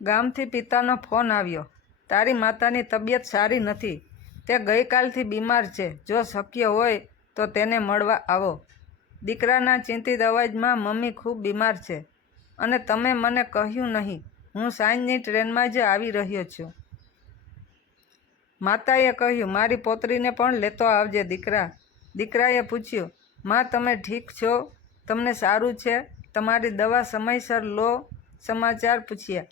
ગામથી પિતાનો ફોન આવ્યો, તારી માતાની તબિયત સારી નથી, તે ગઈકાલથી બીમાર છે, જો શક્ય હોય તો તેને મળવા આવો. દીકરાના ચિંતિત અવાજમાં, મમ્મી ખૂબ બીમાર છે અને તમે મને કહ્યું નહીં. હું સાંજની ટ્રેનમાં જ આવી રહ્યો છું. માતાએ કહ્યું, મારી પૌત્રીને પણ લેતો આવજે દીકરા. દીકરાએ પૂછ્યું, માં તમે ઠીક છો? તમને સારું છે? તમારી દવા સમયસર લો? સમાચાર પૂછ્યા.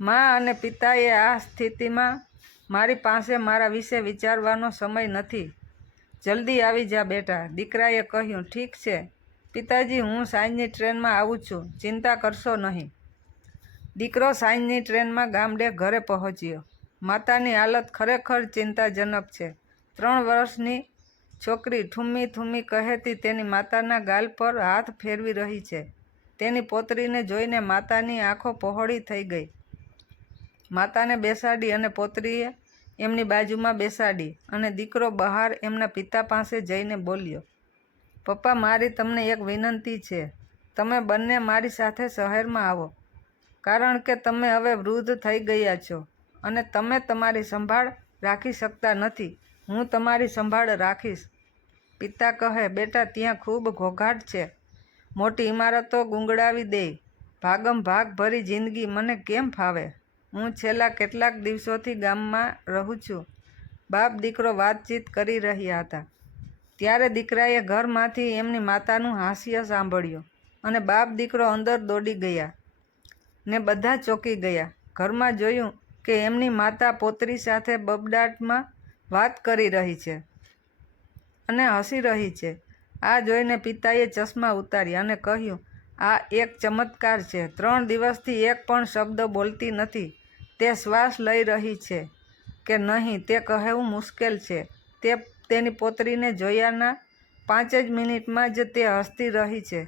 મા અને પિતાએ આ સ્થિતિમાં, મારી પાસે મારા વિશે વિચારવાનો સમય નથી. જલ્દી આવી જા બેટા. દીકરાએ કહ્યું, ઠીક છે પિતાજી, હું સાંજની ટ્રેનમાં આવું છું, ચિંતા કરશો નહીં. દીકરો સાંજની ટ્રેનમાં ગામડે ઘરે પહોંચ્યો. માતાની હાલત ખરેખર ચિંતાજનક છે. 3 વર્ષની છોકરી ઠુમ્મી ઠુમ્મી કહેતી તેની માતાના ગાલ પર હાથ ફેરવી રહી છે. તેની પૌત્રીને જોઈને માતાની આંખો પહોળી થઈ ગઈ. માતાને બેસાડી અને પૌત્રીએ એમની બાજુમાં બેસાડી અને દીકરો બહાર એમના પિતા પાસે જઈને બોલ્યો, પપ્પા, મારી તમને એક વિનંતી છે. તમે બંને મારી સાથે શહેરમાં આવો, કારણ કે તમે હવે વૃદ્ધ થઈ ગયા છો અને તમે તમારી સંભાળ રાખી શકતા નથી. હું તમારી સંભાળ રાખીશ. પિતા કહે, બેટા, ત્યાં ખૂબ ઘોંઘાટ છે. મોટી ઇમારતો ગુંગળાવી દે. ભાગમ ભાગ ભરી જિંદગી મને કેમ ફાવે? હું છેલ્લા કેટલાક દિવસોથી ગામમાં રહું છું. બાપ દીકરો વાતચીત કરી રહ્યા હતા. ત્યારે દીકરાએ ઘરમાંથી એમની માતાનું હાસ્ય સાંભળ્યું અને બાપ દીકરો અંદર દોડી ગયા ને બધા ચોંકી ગયા. ઘરમાં જોયું કે એમની માતા પૌત્રી સાથે બબડાટમાં વાત કરી રહી છે અને હસી રહી છે. આ જોઈને પિતાએ ચશ્મા ઉતાર્યા અને કહ્યું, આ એક ચમત્કાર છે. 3 દિવસથી એક પણ શબ્દ બોલતી નથી. તે શ્વાસ લઈ રહી છે કે નહીં તે કહેવું મુશ્કેલ છે. તે તેની પૌત્રીને જોયાના 5 જ મિનિટમાં જ તે હસતી રહી છે.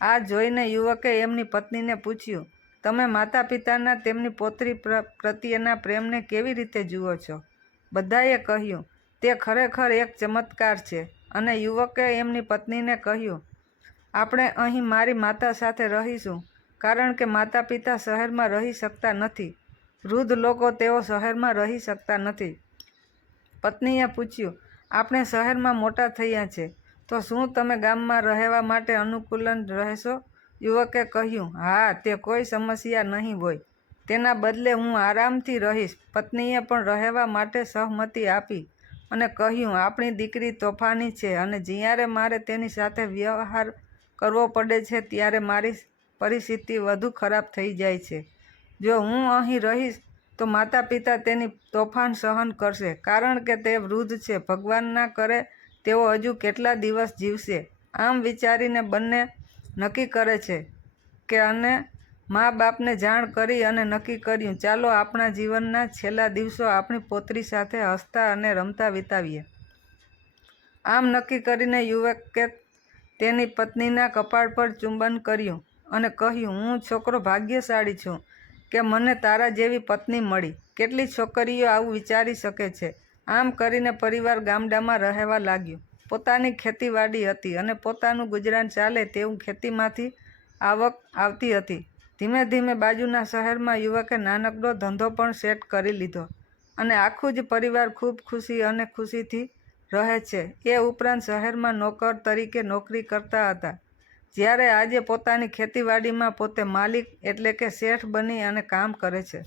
આ જોઈને યુવકે એમની પત્નીને પૂછ્યું, તમે માતા પિતાના તેમની પૌત્રી પ્રત્યેના પ્રેમને કેવી રીતે જુઓ છો? બધાએ કહ્યું, તે ખરેખર એક ચમત્કાર છે. અને યુવકે એમની પત્નીને કહ્યું, આપણે અહીં મારી માતા સાથે રહીશું, કારણ કે માતા પિતા શહેરમાં રહી શકતા નથી. વૃદ્ધ લોકો તેઓ શહેરમાં રહી શકતા નથી. પત્નીએ પૂછ્યું, આપણે શહેરમાં મોટા થયા છે, તો શું તમે ગામમાં રહેવા માટે અનુકૂળ રહેશો? યુવકે કહ્યું, હા, તે કોઈ સમસ્યા નહીં હોય. તેના બદલે હું આરામથી રહીશ. પત્નીએ પણ રહેવા માટે સહમતિ આપી અને કહ્યું, આપણી દીકરી તોફાની છે અને જ્યારે મારે તેની સાથે વ્યવહાર કરવો પડે છે ત્યારે મારી પરિસ્થિતિ વધુ ખરાબ થઈ જાય છે. જો હું અહીં રહીશ તો માતા પિતા તેની તોફાન સહન કરશે, કારણ કે તે વૃદ્ધ છે. ભગવાન ના કરે તેઓ હજુ કેટલા દિવસ જીવશે. આમ વિચારીને બંને નક્કી કરે છે કે અને મા બાપને જાણ કરી અને નક્કી કર્યું, ચાલો આપણા જીવનના છેલ્લા દિવસો આપણી પૌત્રી સાથે હસતા અને રમતા વિતાવીએ. આમ નક્કી કરીને યુવકે તેની પત્નીના કપાળ પર ચુંબન કર્યું અને કહ્યું, હું છોકરો ભાગ્યશાળી છું કે મને તારા જેવી પત્ની મળી. કેટલી છોકરીઓ આવું વિચારી શકે છે? આમ કરીને પરિવાર ગામડામાં રહેવા લાગ્યું. પોતાની ખેતીવાડી હતી અને પોતાનું ગુજરાન ચાલે તેવું ખેતીમાંથી આવક આવતી હતી. ધીમે ધીમે બાજુના શહેરમાં યુવકે નાનકડો ધંધો પણ સેટ કરી લીધો અને આખું જ પરિવાર ખૂબ ખુશી અને ખુશીથી રહે છે. એ ઉપરાંત શહેરમાં નોકર તરીકે નોકરી કરતા હતા, જ્યારે આજે પોતાની ખેતીવાડીમાં પોતે માલિક એટલે કે શેઠ બની અને કામ કરે છે.